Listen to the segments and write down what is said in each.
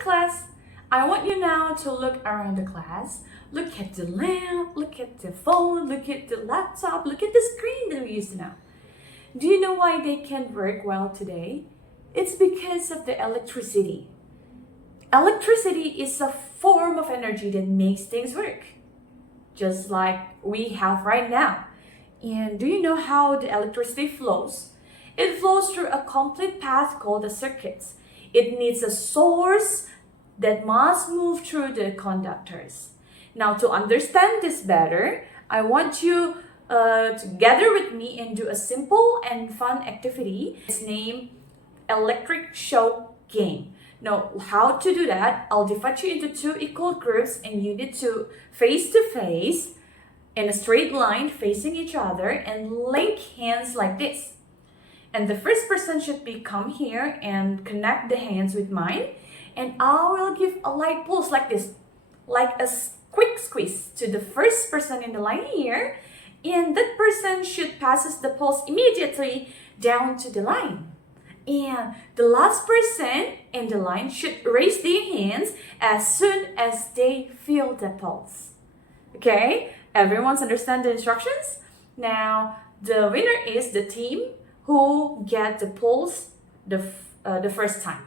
class. I want you now to look around the class. Look at the lamp, look at the phone, look at the laptop, look at the screen that we use now. Do you know why they can work well today? It's because of the electricity. Electricity is a form of energy that makes things work, just like we have right now. And do you know how the electricity flows? It flows through a complete path called a circuit. It needs a source that must move through the conductors. Now, to understand this better, I want you to gather with me and do a simple and fun activity. It's named Electric Shock Game. Now, how to do that? I'll divide you into 2 equal groups and you need to face in a straight line facing each other and link hands like this. And the first person should come here and connect the hands with mine. And I will give a light pulse like this, like a quick squeeze to the first person in the line here. And that person should pass the pulse immediately down to the line. And the last person in the line should raise their hands as soon as they feel the pulse. Okay? Everyone's understand the instructions? Now, the winner is the team who get the pulse the first time.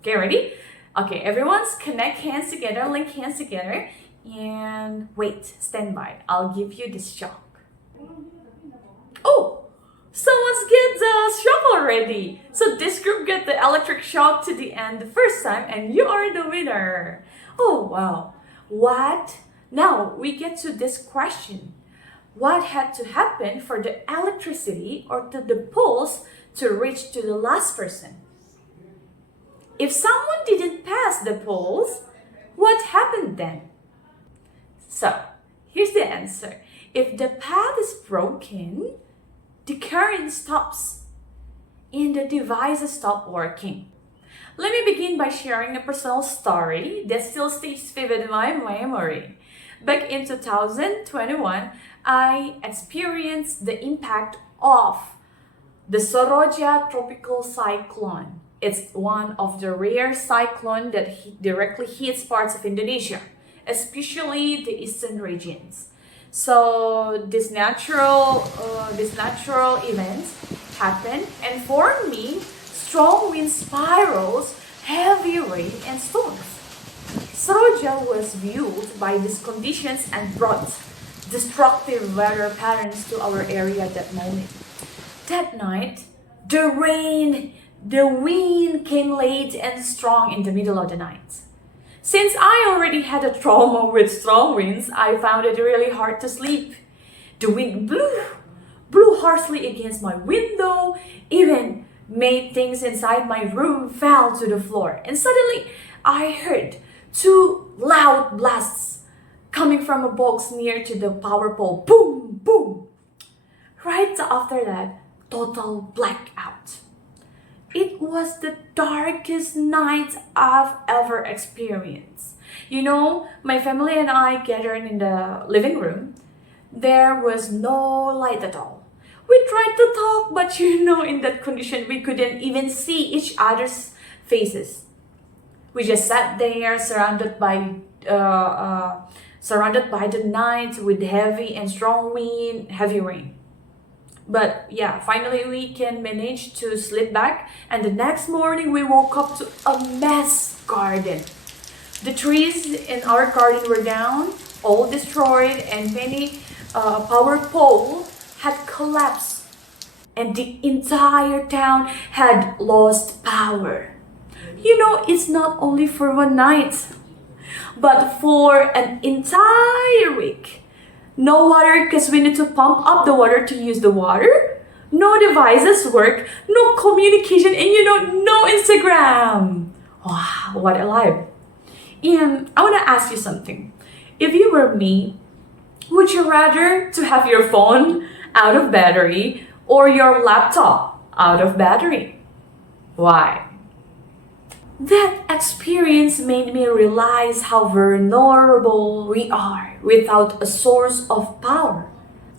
Okay, ready? Okay, everyone's connect hands together, link hands together, and wait, stand by. I'll give you this shock. Oh, someone's get the shock already. So this group get the electric shock to the end the first time, and you are the winner. Oh, wow. What? Now we get to this question. What had to happen for the electricity or to the pulse to reach to the last person? If someone didn't pass the pulse, what happened then? So, here's the answer. If the path is broken, the current stops and the devices stop working. Let me begin by sharing a personal story that still stays vivid in my memory. Back in 2021, I experienced the impact of the Soroja tropical cyclone. It's one of the rare cyclones that directly hits parts of Indonesia, especially the eastern regions. So this natural events happen, and for me, strong wind spirals, heavy rain, and storms. Soroja was fueled by these conditions and brought destructive weather patterns to our area that moment. That night, the wind came late and strong in the middle of the night. Since I already had a trauma with strong winds, I found it really hard to sleep. The wind blew harshly against my window, even made things inside my room fall to the floor. And suddenly, I heard 2 loud blasts coming from a box near to the power pole. Boom, boom. Right after that, total blackout. It was the darkest night I've ever experienced. You know, my family and I gathered in the living room. There was no light at all. We tried to talk, but in that condition, we couldn't even see each other's faces. We just sat there surrounded by the night with heavy and strong wind, heavy rain. But yeah, finally we can manage to sleep back, and the next morning we woke up to a mess garden. The trees in our garden were down, all destroyed, and many power poles had collapsed, and the entire town had lost power. It's not only for one night, but for an entire week. No water because we need to pump up the water to use the water. No devices work, no communication, and no Instagram. Wow, what a life. And I want to ask you something. If you were me, would you rather to have your phone out of battery or your laptop out of battery? Why? That experience made me realize how vulnerable we are without a source of power.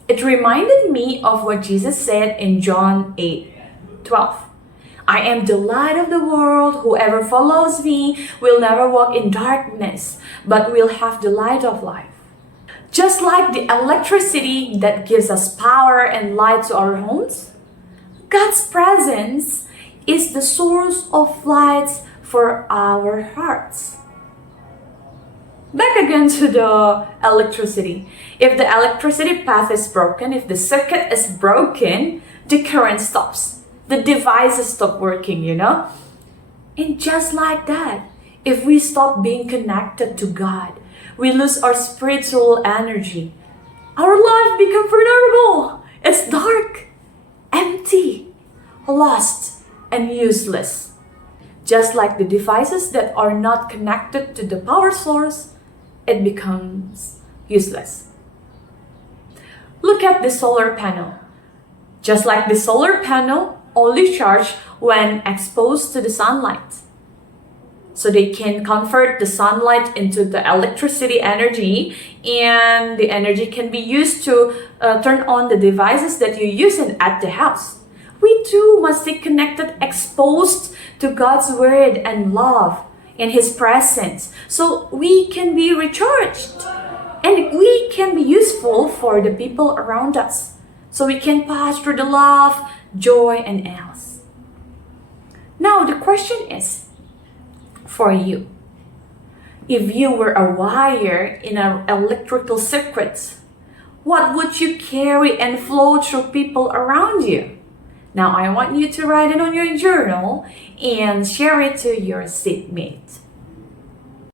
It reminded me of what Jesus said in John 8:12. I am the light of the world. Whoever follows me will never walk in darkness, but will have the light of life. Just like the electricity that gives us power and light to our homes, God's presence is the source of light for our hearts. Back again to the electricity. If the electricity path is broken, if the circuit is broken, the current stops. The devices stop working, And just like that, if we stop being connected to God, we lose our spiritual energy. Our life becomes vulnerable. It's dark, empty, lost, and useless. Just like the devices that are not connected to the power source, it becomes useless. Look at the solar panel. Just like the solar panel, only charge when exposed to the sunlight. So they can convert the sunlight into the electricity energy, and the energy can be used to turn on the devices that you use at the house. We too must stay connected, exposed to God's word and love in His presence, so we can be recharged and we can be useful for the people around us. So we can pass through the love, joy, and else. Now the question is, for you, if you were a wire in an electrical circuit, what would you carry and flow through people around you? Now I want you to write it on your journal and share it to your seatmate.